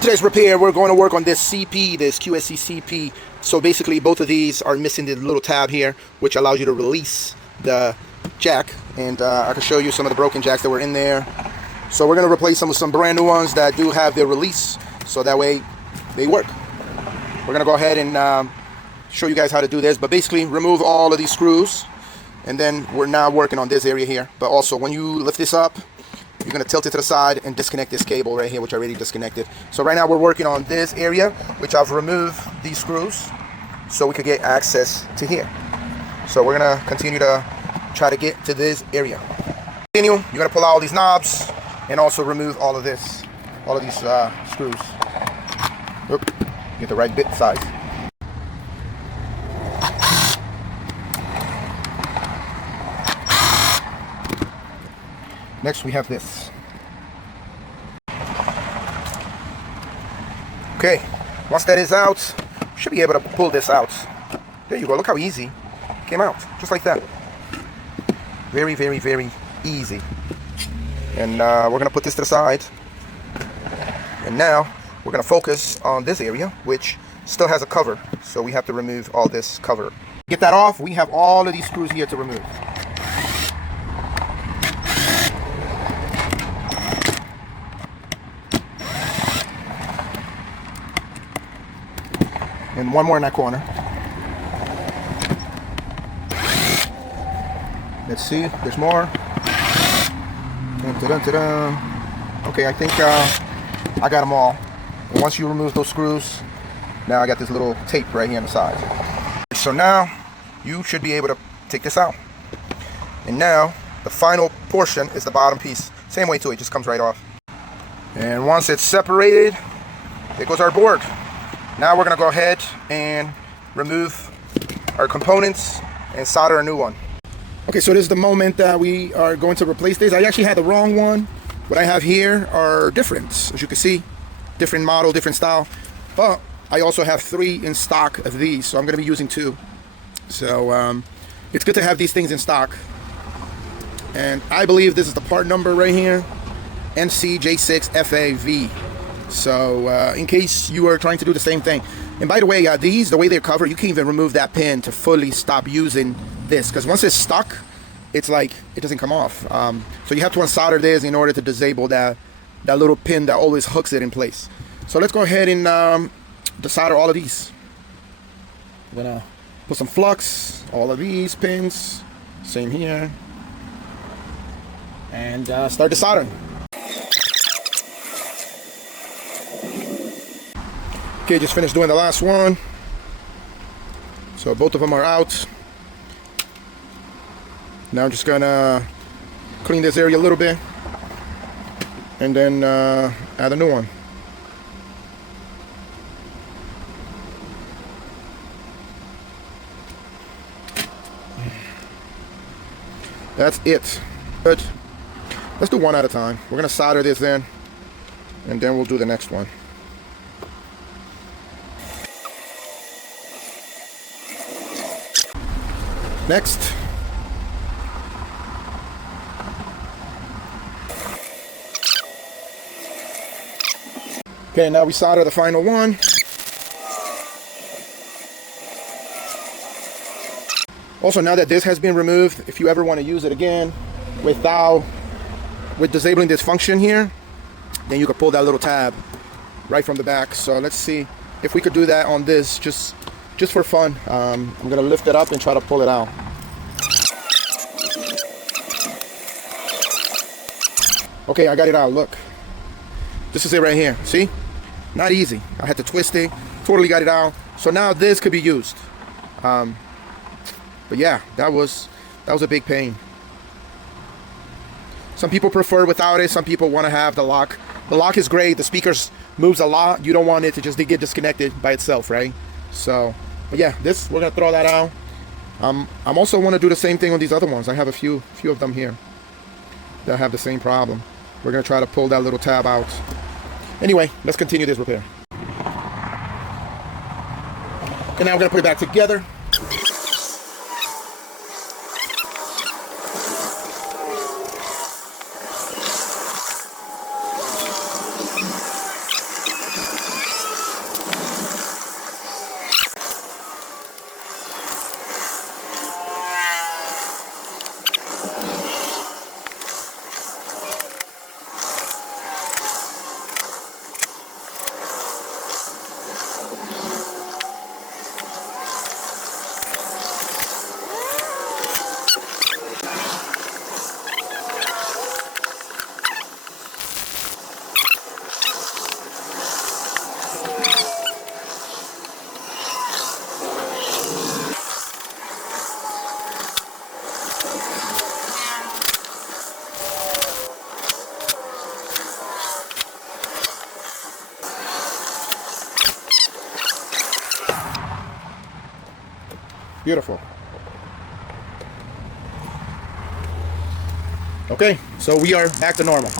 Today's repair, we're going to work on this CP, this QSC CP. So basically both of these are missing the little tab here, which allows you to release the jack. And I can show you some of the broken jacks that were in there. So we're going to replace them with some brand new ones that do have their release, so that way they work. We're going to go ahead and show you guys how to do this. But basically remove all of these screws, and then we're now working on this area here. But also when you lift this up, you're going to tilt it to the side and disconnect this cable right here, which I already disconnected. So right now we're working on this area, which I've removed these screws so we could get access to here. So we're going to continue to try to get to this area. Continue, you're going to pull out all these knobs and also remove all of this, all of these screws. Oop, get the right bit size. Next we have this. Okay, once that is out, you should be able to pull this out. There you go, look how easy it came out, just like that. Very, very, very easy. And we're gonna put this to the side. And now we're gonna focus on this area, which still has a cover. So we have to remove all this cover. Get that off, we have all of these screws here to remove. And one more in that corner. Let's see, there's more. Okay, I think I got them all. And once you remove those screws, now I got this little tape right here on the side. So now you should be able to take this out. And now the final portion is the bottom piece. Same way too, it just comes right off. And once it's separated, there goes our board. Now we're going to go ahead and remove our components and solder a new one. Okay, so this is the moment that we are going to replace this. I actually had the wrong one. What I have here are different, as you can see. Different model, different style. But I also have 3 in stock of these, so I'm going to be using 2. So it's good to have these things in stock. And I believe this is the part number right here. NCJ6FAV. So in case you are trying to do the same thing. And by the way, the way they're covered, you can even remove that pin to fully stop using this, because once it's stuck, it's like it doesn't come off. So you have to unsolder this in order to disable that little pin that always hooks it in place. So let's go ahead and desolder all of these. I'm gonna put some flux, all of these pins, same here, and start desoldering. Okay, just finished doing the last one. So both of them are out. Now I'm just gonna clean this area a little bit and then add a new one. That's it. But let's do one at a time. We're gonna solder this in and then we'll do the next one. Next, okay, now we solder the final one. Also, now that this has been removed, if you ever want to use it again with disabling this function here, then you can pull that little tab right from the back. So let's see if we could do that on this just for fun. I'm gonna lift it up and try to pull it out. Okay, I got it out, look. This is it right here, see? Not easy. I had to twist it, totally got it out. So now this could be used. But yeah, that was a big pain. Some people prefer without it, some people want to have the lock. The lock is great, the speakers moves a lot. You don't want it to just get disconnected by itself, right? So, but yeah, this, we're gonna throw that out. I'm also want to do the same thing on these other ones. I have a few of them here that have the same problem. We're gonna try to pull that little tab out. Anyway, let's continue this repair. And now we're gonna put it back together. Beautiful. Okay, so we are back to normal.